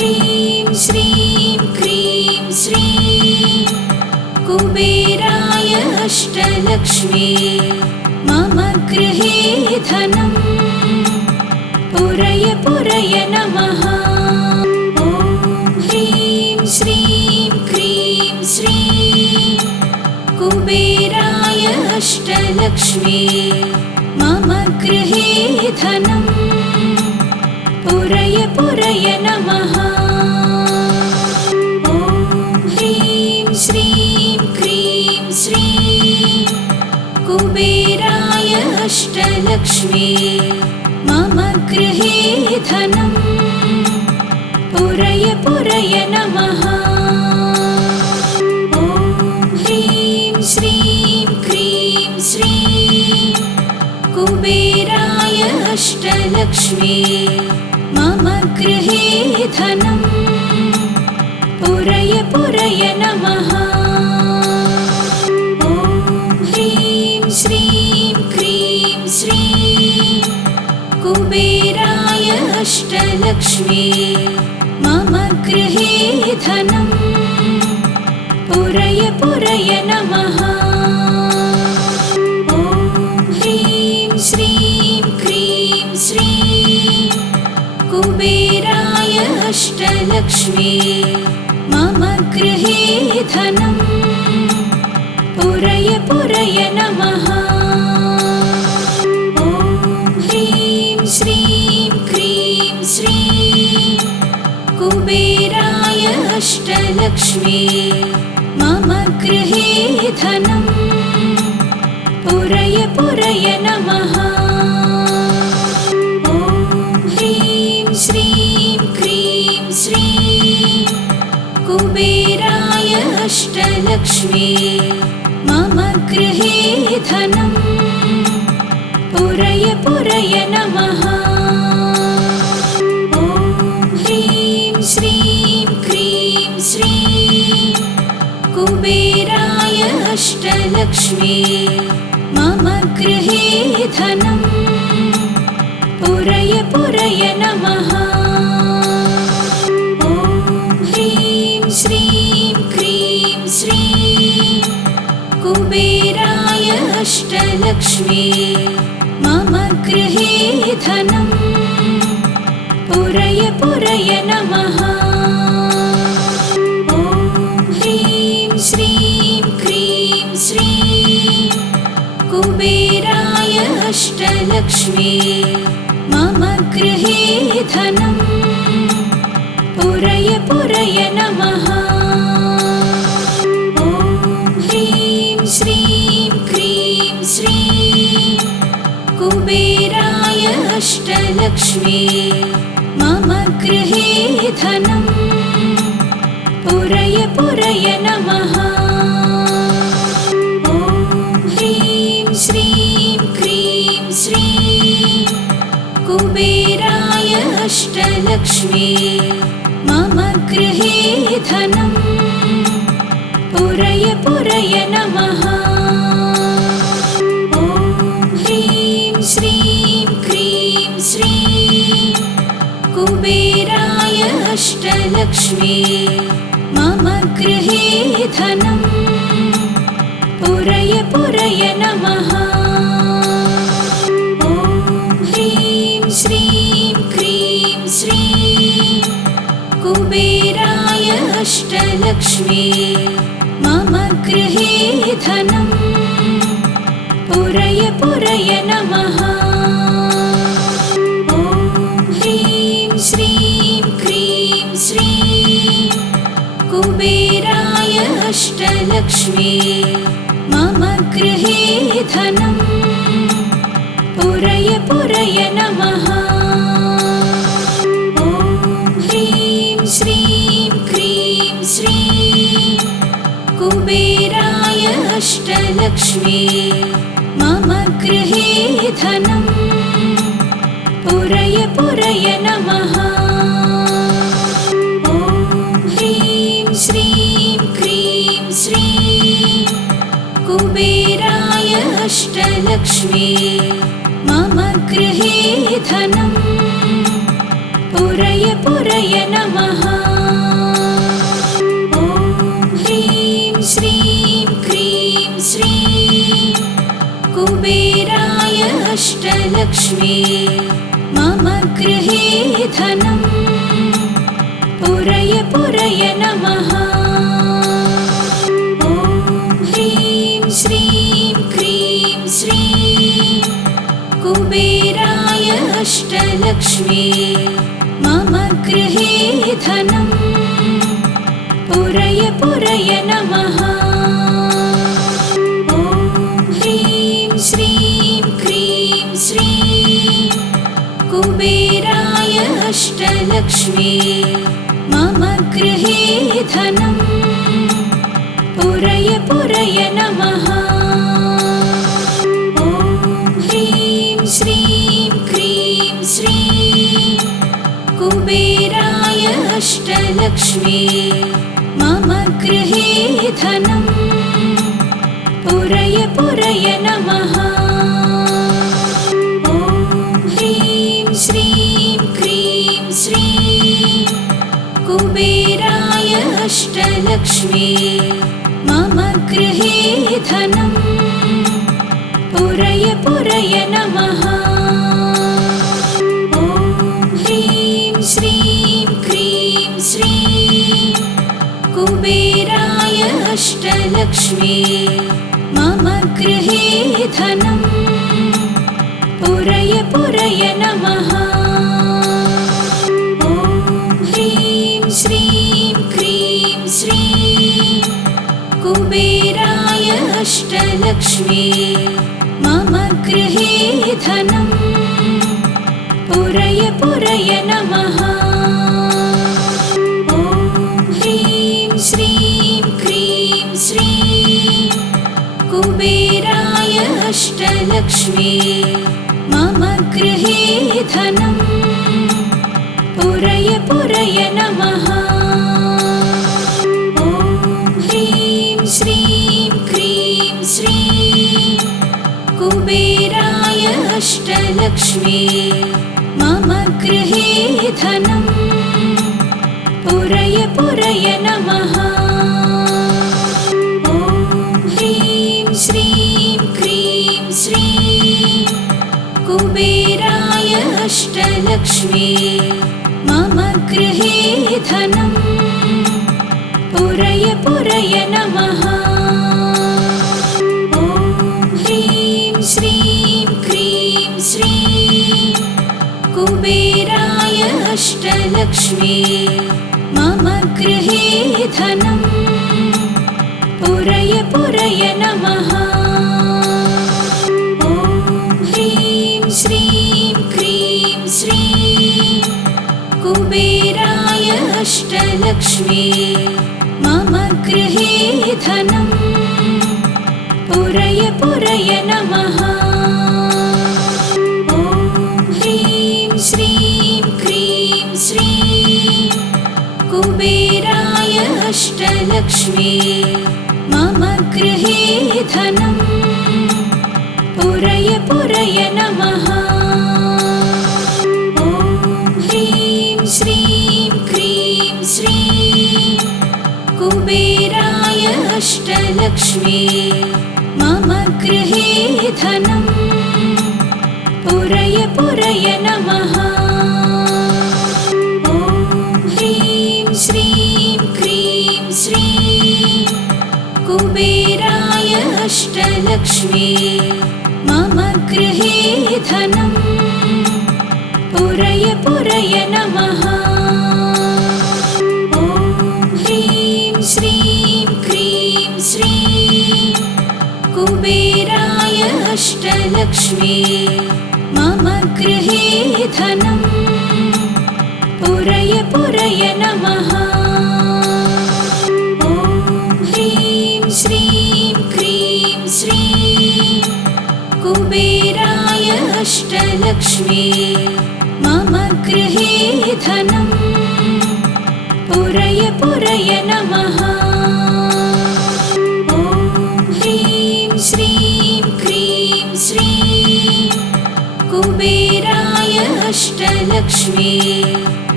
ह्रीं श्रीं क्रीं श्रीं कुबेराय अष्टलक्ष्मी मम गृहे धनं पुरय पुरय नमः। ॐ ह्रीं श्रीं क्रीं श्रीं कुबेराय अष्टलक्ष्मी मम गृहे धनं पुरय पुरय नमः। ॐ ह्रीं श्रीं क्रीं श्रीं कुबेराय अष्टलक्ष्मी मम गृहे धनं पुरय पुरय नमः। ॐ ह्रीं श्रीं क्रीं श्रीं कुबेराय अष्टलक्ष्मी मम गृहे धनं पुरय पुरय नमः। ॐ ह्रीं श्रीं क्रीं श्रीं कुबेराय अष्टलक्ष्मी मम गृहे धनं पुरय पुरय नमः। ॐ ह्रीं श्रीं क्रीं श्रीं कुबेराय अष्टलक्ष्मी मम गृहे धनं पुरय पुरय नमः। ॐ ह्रीं श्रीं क्रीं श्रीं कुबेराय अष्टलक्ष्मी मम गृहे धनं पुरय पुरय नमः। ॐ ह्रीं श्रीं क्रीं श्रीं कुबेराय अष्टलक्ष्मी मम गृहे धनं पुरय पुरय नमः। ॐ ह्रीं श्रीं क्रीं श्रीं कुबेराय अष्टलक्ष्मी मम गृहे धनं पुरय पुरय नमः। ॐ ह्रीं श्रीं क्रीं श्रीं कुबेराय अष्टलक्ष्मी मम गृहे धनं पुरय पुरय नमः। ॐ ह्रीं श्रीं क्रीं श्रीं कुबेराय अष्टलक्ष्मी मम गृहे धनं पुरय पुरय नमः। ॐ ह्रीं श्रीं क्रीं श्रीं कुबेराय अष्टलक्ष्मी मम गृहे धनं पुरय पुरय नमः। ॐ ह्रीं श्रीं क्रीं श्रीं कुबेराय अष्टलक्ष्मी मम गृहे धनं पुरय पुरय नमः। ॐ ह्रीं श्रीं क्रीं श्रीं कुबेराय अष्टलक्ष्मी मम गृहे धनं पुरय पुरय नमः। ॐ ह्रीं श्रीं क्रीं श्रीं कुबेराय अष्टलक्ष्मी मम गृहे धनं पुरय पुरय नमः। ॐ ह्रीं श्रीं क्रीं श्रीं कुबेराय अष्टलक्ष्मी मम गृहे धनं पुरय पुरय नमः। ॐ ह्रीं श्रीं क्रीं श्रीं कुबेराय अष्टलक्ष्मी मम गृहे धनं पुरय पुरय नमः। ॐ ह्रीं श्रीं क्रीं श्रीं कुबेराय अष्टलक्ष्मी मम गृहे धनं पुरय पुरय नमः। ॐ ह्रीं श्रीं क्रीं श्रीं कुबेराय अष्टलक्ष्मी मम गृहे धनम् पुरय पुरय नमः। ॐ ह्रीं श्रीं क्रीं श्रीं कुबेराय अष्टलक्ष्मी मम गृहे धनम् पुरय पुरय नमः। ॐ ह्रीं श्रीं क्रीं श्रीं कुबेराय अष्टलक्ष्मी मम गृहे धनम् पुरय पुरय नमः। ॐ ह्रीं श्रीं क्रीं श्रीं कुबेराय अष्टलक्ष्मी मम गृहे धनम् पुरय पुरय नमः। ॐ ह्रीं श्रीं क्रीं श्रीं कुबेराय अष्टलक्ष्मी मम गृहे धनम् पुरय पुरय नमः। ॐ ह्रीं श्रीं क्रीं श्रीं कुबेराय अष्टलक्ष्मी मम गृहे धनम् पुरय पुरय नमः। ॐ ह्रीं श्रीं क्रीं श्रीं कुबेराय अष्टलक्ष्मी मम गृहे धनम् पुरय पुरय नमः। ॐ ह्रीं श्रीं क्रीं श्रीं कुबेराय अष्टलक्ष्मी मम गृहे धनम् पुरय पुरय नमः। ॐ ह्रीं श्रीं क्रीं श्रीं कुबेराय अष्टलक्ष्मी मम गृहे धनम् पुरय पुरय नमः। ॐ ह्रीं श्रीं क्रीं श्रीं कुबेराय अष्टलक्ष्मी मम गृहे धनम् पुरय पुरय नमः। ॐ ह्रीं श्रीं क्रीं श्रीं कुबेराय अष्टलक्ष्मी मम गृहे धनम् पुरय पुरय नमः। ॐ ह्रीं श्रीं क्रीं श्रीं कुबेराय अष्टलक्ष्मी मम गृहे धनम् पुरय पुरय नमः। ॐ ह्रीं श्रीं क्रीं श्रीं कुबेराय अष्टलक्ष्मी मम गृहे धनम् पुरय पुरय नमः। ॐ ह्रीं श्रीं क्रीं श्रीं कुबेराय अष्टलक्ष्मी मम गृहे धनम् पुरय पुरय नमः। ॐ ह्रीं श्रीं क्रीं श्रीं कुबेराय अष्टलक्ष्मी मम गृहे धनम् पुरय पुरय नमः। ॐ ह्रीं श्रीं क्रीं श्रीं कुबेराय अष्टलक्ष्मी मम गृहे धनम् पुरय पुरय नमः। ॐ ह्रीं श्रीं क्रीं श्रीं कुबेराय अष्टलक्ष्मी मम गृहे धनम् पुरय पुरय नमः। ॐ ह्रीं श्रीं क्रीं श्रीं कुबेराय अष्टलक्ष्मी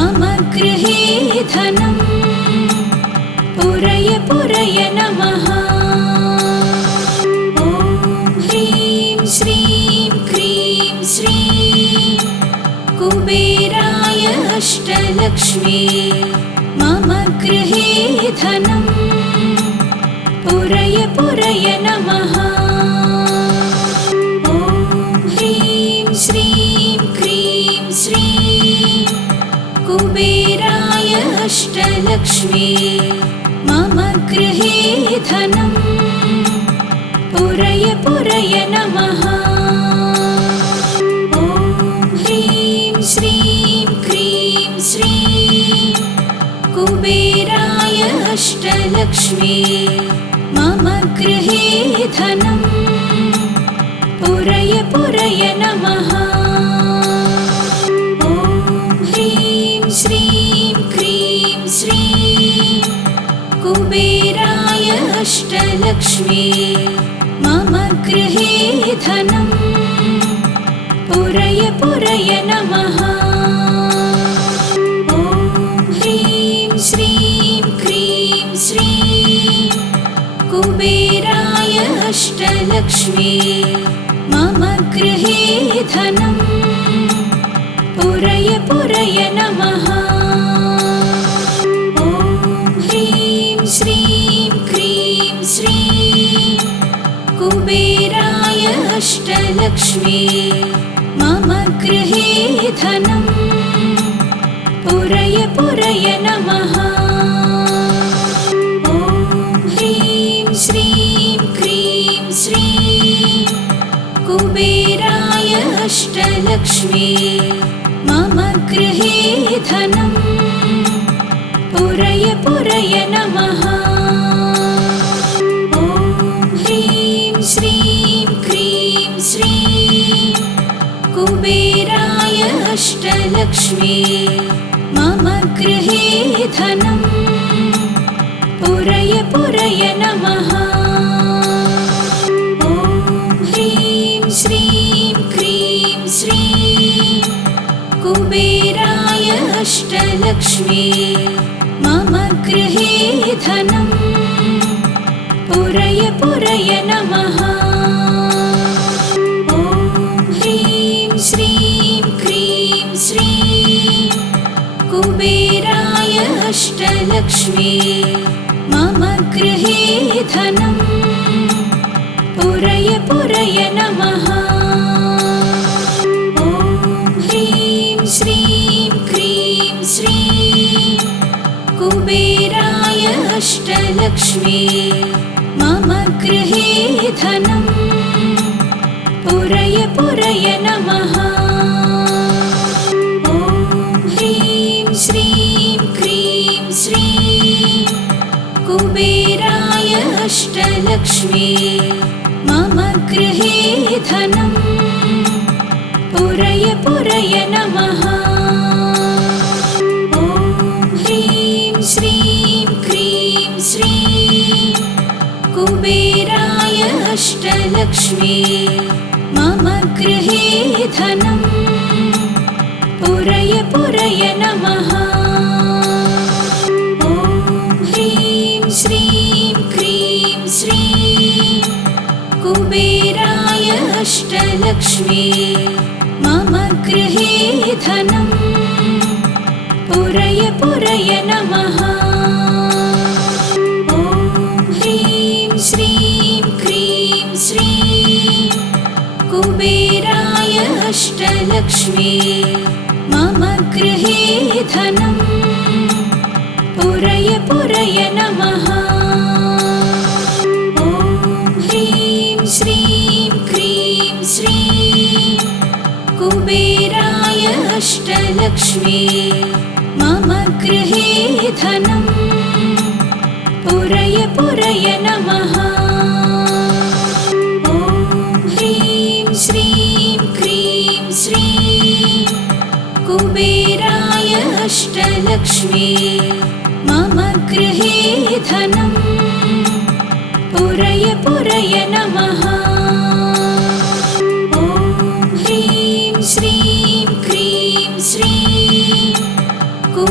मम गृहे धनं पुरय पुरय नमः। ॐ ह्रीं श्रीं क्रीं श्रीं कुबेराय अष्टलक्ष्मी मम गृहे धनं पुरय पुरय नमः। ॐ ह्रीं श्रीं क्रीं श्रीं कुबेराय अष्टलक्ष्मी मम गृहे धनं पुरय पुरय नमः। ॐ ह्रीं श्रीं क्रीं श्रीं कुबेराय अष्टलक्ष्मी मम गृहे धनं पुरय पुरय नमः। ॐ ह्रीं श्रीं क्रीं श्रीं कुबेराय अष्टलक्ष्मी मम गृहे धनं पुरय पुरय नमः। ॐ ह्रीं श्रीं क्रीं श्रीं कुबेराय अष्टलक्ष्मी मम गृहे धनं पुरय पुरय नमः। ॐ ह्रीं श्रीं क्रीं श्रीं कुबेराय अष्टलक्ष्मी मम गृहे धनं पुरय पुरय नमः। ॐ ह्रीं श्रीं क्रीं श्रीं कुबेराय अष्टलक्ष्मी मम गृहे धनं पुरय पुरय नमः। ॐ ह्रीं श्रीं क्रीं श्रीं कुबेराय अष्टलक्ष्मी मम गृहे धनं पुरय पुरय नमः। ॐ ह्रीं श्रीं क्रीं श्रीं कुबेराय अष्टलक्ष्मी मम गृहे धनं पुरय पुरय नमः। ॐ ह्रीं श्रीं क्रीं श्रीं कुबेराय अष्टलक्ष्मी मम गृहे धनं पुरय पुरय नमः। ॐ ह्रीं श्रीं क्रीं श्रीं कुबेराय अष्टलक्ष्मी मम गृहे धनं पुरय पुरय नमः। ॐ ह्रीं श्रीं क्रीं श्रीं कुबेराय अष्टलक्ष्मी मम गृहे धनं पुरय पुरय नमः। ॐ ह्रीं श्रीं क्रीं श्रीं कुबेराय अष्टलक्ष्मी मम गृहे धनं पुरय पुरय नमः। ॐ ह्रीं श्रीं क्रीं श्रीं कुबेराय अष्टलक्ष्मी मम गृहे धनं पुरय पुरय नमः। ॐ ह्रीं श्रीं क्रीं श्रीं कुबेराय अष्टलक्ष्मी मम गृहे धनं पुरय पुरय नमः। ॐ ह्रीं श्रीं क्रीं श्रीं कुबेराय अष्टलक्ष्मी मम गृहे धनं पुरय पुरय नमः। ॐ ह्रीं श्रीं क्रीं श्रीं कुबेराय अष्टलक्ष्मी मम गृहे धनं पुरय पुरय नमः। ॐ ह्रीं श्रीं क्रीं श्रीं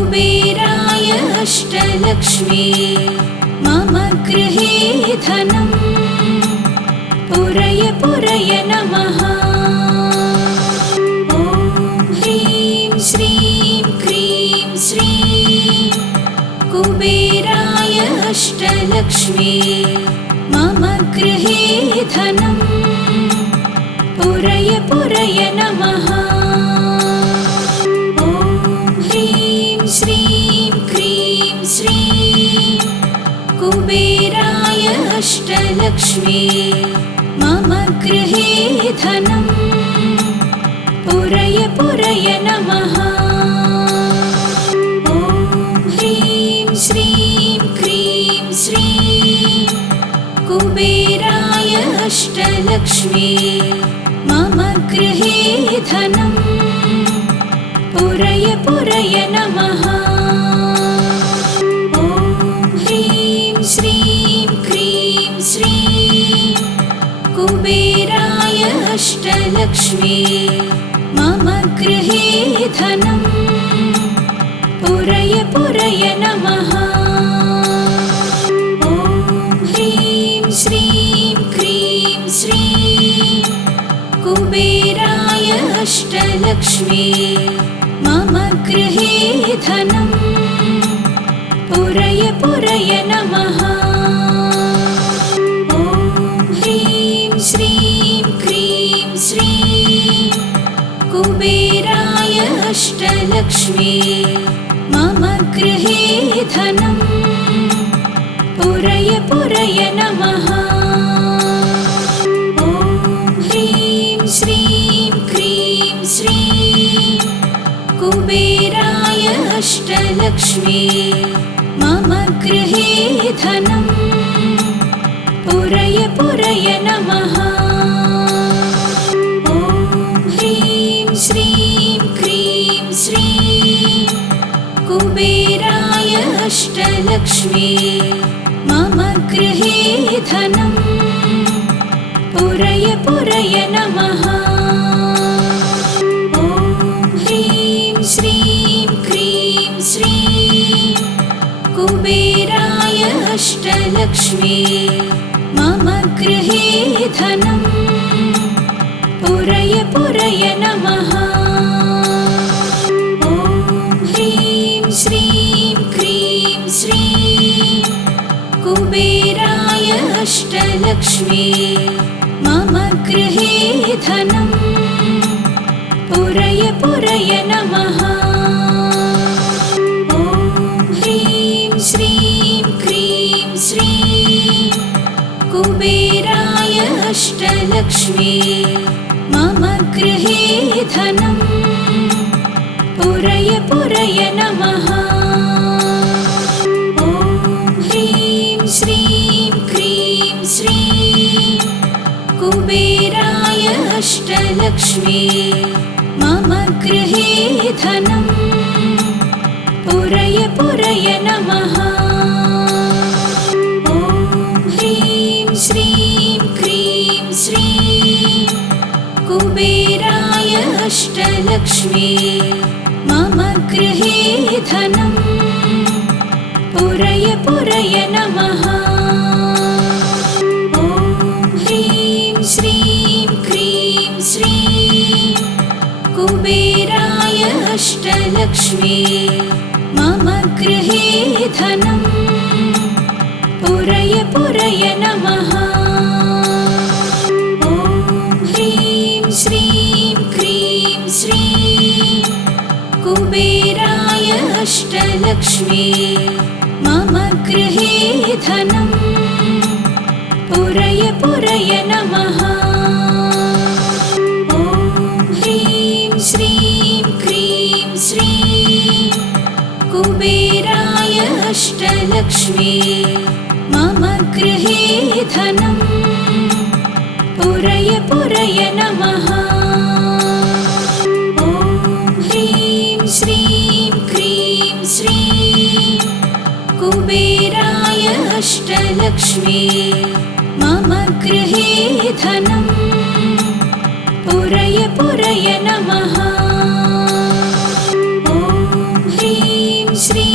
कुबेराय अष्टलक्ष्मी मम गृहे धनम् पुरय पुरय नमः। ॐ ह्रीं श्रीं क्रीं श्रीं कुबेराय अष्टलक्ष्मी मम गृहे धनम् पुरय पुरय नमः। ॐ ह्रीं श्रीं क्रीं श्रीं कुबेराय अष्टलक्ष्मी मम गृहे धनम् पुरय पुरय नमः। ॐ ह्रीं श्रीं क्रीं श्रीं कुबेराय अष्टलक्ष्मी मम गृहे धनम् पुरय पुरय नमः। ॐ ह्रीं श्रीं क्रीं श्रीं कुबेराय अष्टलक्ष्मी मम गृहे धनम् पुरय पुरय नमः। ॐ ह्रीं श्रीं क्रीं श्रीं कुबेराय अष्टलक्ष्मी मम गृहे धनम् पुरय पुरय नमः। ॐ ह्रीं श्रीं क्रीं श्रीं कुबेराय अष्टलक्ष्मी मम गृहे धनम् पुरय पुरय नमः। ॐ ह्रीं श्रीं क्रीं श्रीं कुबेराय अष्टलक्ष्मी मम गृहे धनम् पुरय पुरय नमः। ॐ ह्रीं श्रीं क्रीं श्रीं कुबेराय अष्टलक्ष्मी मम गृहे धनम् पुरय पुरय नमः। ॐ ह्रीं श्रीं क्रीं श्रीं कुबेराय अष्टलक्ष्मी मम गृहे धनम् पुरय पुरय नमः। ॐ ह्रीं श्रीं क्रीं श्रीं कुबेराय अष्टलक्ष्मी मम गृहे धनम् पुरय पुरय नमः। ॐ ह्रीं श्रीं क्रीं श्रीं कुबेराय अष्टलक्ष्मी मम गृहे धनम् पुरय पुरय नमः। ॐ ह्रीं श्रीं क्रीं श्रीं कुबेराय अष्टलक्ष्मी मम गृहे धनम् पुरय पुरय नमः। ॐ ह्रीं श्रीं क्रीं श्रीं कुबेराय अष्टलक्ष्मी मम गृहे धनम् पुरय पुरय नमः। ॐ ह्रीं श्रीं क्रीं श्रीं कुबेराय अष्टलक्ष्मी मम गृहे धनम् पुरय पुरय नमः। ॐ ह्रीं श्रीं क्रीं श्रीं कुबेराय अष्टलक्ष्मी मम गृहे धनम् पुरय पुरय नमः। ॐ ह्रीं श्रीं क्रीं श्रीं कुबेराय अष्टलक्ष्मी मम गृहे धनम् पुरय पुरय नमः। ॐ ह्रीं श्रीं क्रीं श्रीं कुबेराय अष्टलक्ष्मी मम गृहे धनम् पुरय पुरय नमः। ॐ ह्रीं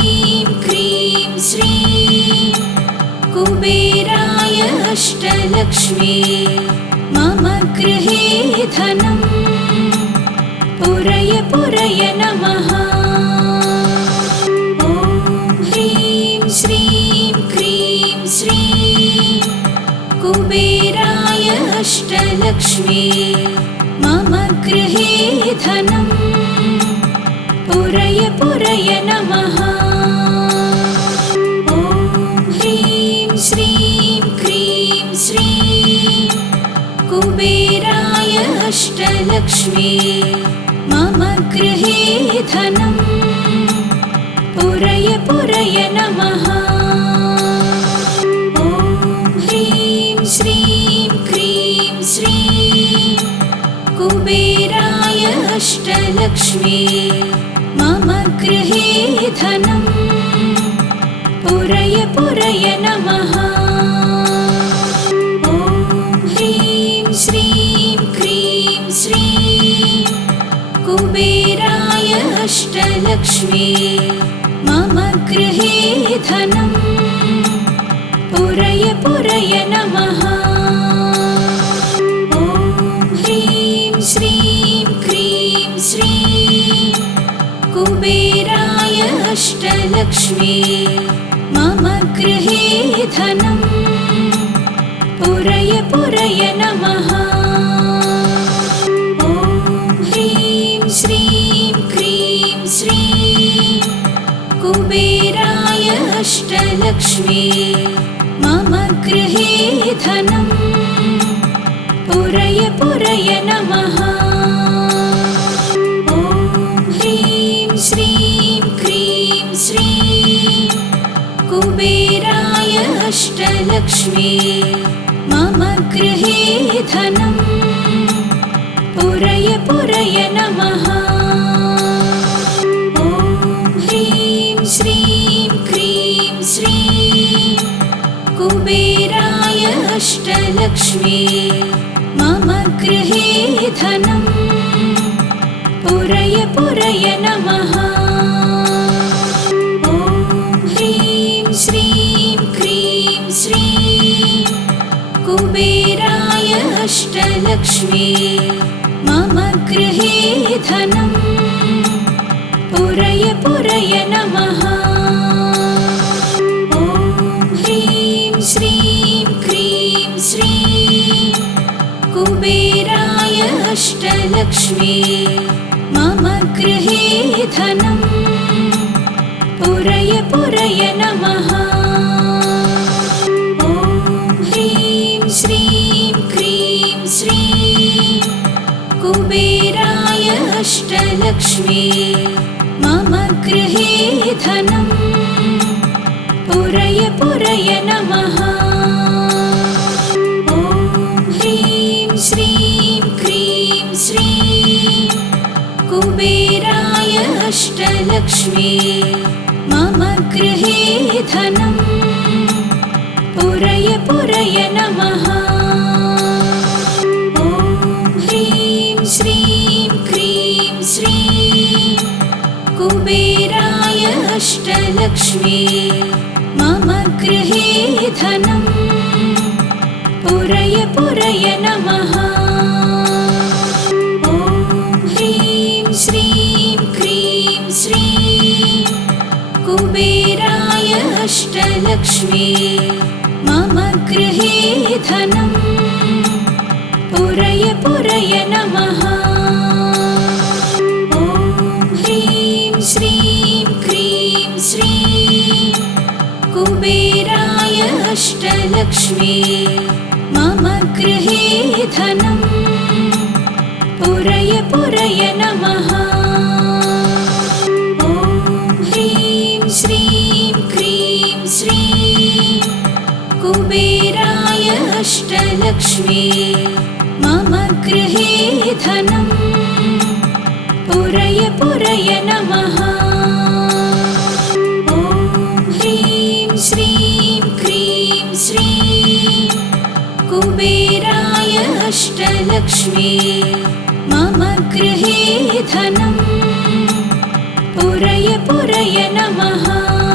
श्रीं क्रीं श्रीं कुबेराय अष्टलक्ष्मी मम गृहे धनं पुरय पुरय नमः। ॐ ह्रीं श्रीं क्रीं श्रीं कुबेराय अष्टलक्ष्मी मम गृहे धनं पुरय पुरय नमः। ॐ ह्रीं श्रीं क्रीं श्रीं कुबेराय अष्टलक्ष्मी मम गृहे धनं पुरय पुरय नमः। ॐ ह्रीं श्रीं क्रीं श्रीं कुबेराय अष्टलक्ष्मी मम गृहे धनं पुरय पुरय नमः। ॐ ह्रीं श्रीं क्रीं श्रीं कुबेराय अष्टलक्ष्मी मम गृहे धनं पुरय पुरय नमः। ॐ ह्रीं श्रीं क्रीं श्रीं कुबेराय अष्टलक्ष्मी मम गृहे धनं पुरय पुरय नमः। ॐ ह्रीं श्रीं क्रीं श्रीं कुबेराय अष्टलक्ष्मी मम गृहे धनं पुरय पुरय नमः। ॐ ह्रीं श्रीं क्रीं श्रीं कुबेराय अष्टलक्ष्मी मम गृहे धनं पुरय पुरय नमः। ॐ ह्रीं श्रीं क्रीं श्रीं कुबेराय अष्टलक्ष्मी मम गृहे धनं पुरय पुरय नमः। ॐ ह्रीं श्रीं क्रीं श्रीं कुबेराय अष्टलक्ष्मी मम गृहे धनं पुरय पुरय नमः। ॐ ह्रीं श्रीं क्रीं श्रीं कुबेराय अष्टलक्ष्मी मम गृहे धनं पुरय पुरय नमः। ॐ ह्रीं श्रीं क्रीं श्रीं कुबेराय अष्टलक्ष्मी मम गृहे धनं पुरय पुरय नमः। ॐ ह्रीं श्रीं क्रीं श्रीं कुबेराय अष्टलक्ष्मी मम गृहे धनं पुरय पुरय नमः। ॐ ह्रीं श्रीं क्रीं श्रीं कुबेराय अष्टलक्ष्मी मम गृहे धनं पुरय पुरय नमः। ॐ ह्रीं श्रीं क्रीं श्रीं कुबेराय अष्टलक्ष्मी मम गृहे धनं पुरय पुरय नमः। ॐ ह्रीं श्रीं क्रीं श्रीं कुबेराय अष्टलक्ष्मी मम गृहे धनं पुरय पुरय नमः। ॐ ह्रीं श्रीं क्रीं श्रीं कुबेराय अष्टलक्ष्मी मम गृहे धनं पुरय पुरय नमः। ॐ ह्रीं श्रीं क्रीं श्रीं कुबेराय अष्टलक्ष्मी मम गृहे धनं पुरय पुरय नमः।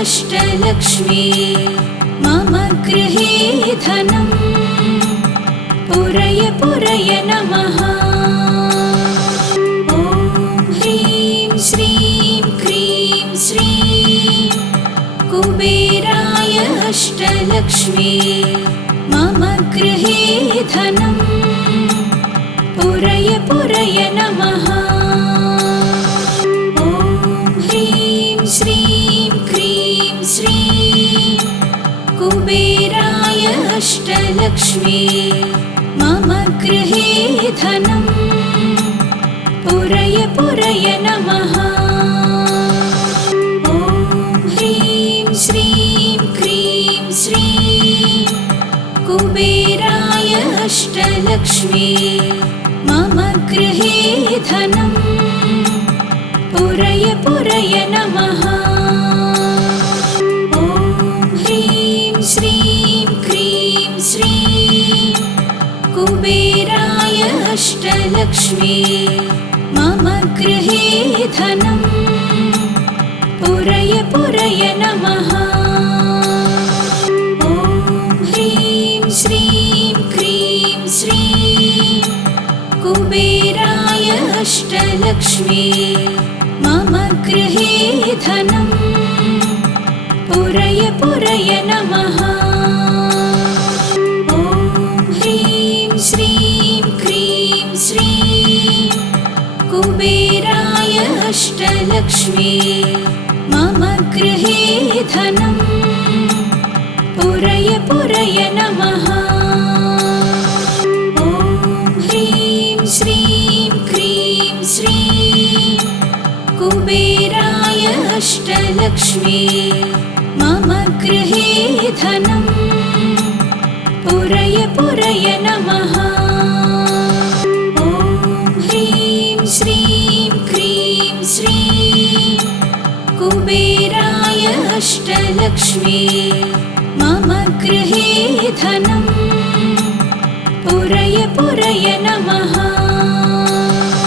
अष्टलक्ष्मी मम गृहे धनं पुरय पुरय नमः। ॐ ह्रीं श्रीं क्रीं श्रीं कुबेराय अष्टलक्ष्मी मम गृहे धनं पुरय पुरय नमः। ॐ ह्रीं श्रीं क्रीं श्रीं कुबेराय अष्टलक्ष्मी मम गृहे धनं पुरय पुरय नमः। ॐ ह्रीं श्रीं क्रीं श्रीं कुबेराय अष्टलक्ष्मी मम गृहे धनं पुरय पुरय नमः। ॐ ह्रीं श्रीं क्रीं श्रीं कुबेराय अष्टलक्ष्मी मम गृहे धनं पुरय पुरय नमः। ॐ ह्रीं श्रीं क्रीं श्रीं कुबेराय अष्टलक्ष्मी मम गृहे धनं पुरय पुरय नमः। ॐ ह्रीं श्रीं क्रीं श्रीं कुबेराय अष्टलक्ष्मी मम गृहे धनं पुरय पुरय नमः। ॐ ह्रीं श्रीं क्रीं श्रीं कुबेराय अष्टलक्ष्मी मम गृहे धनं पुरय पुरय नमः। ॐ ह्रीं श्रीं क्रीं श्रीं कुबेराय अष्टलक्ष्मी मम गृहे धनं पुरय पुरय नमः।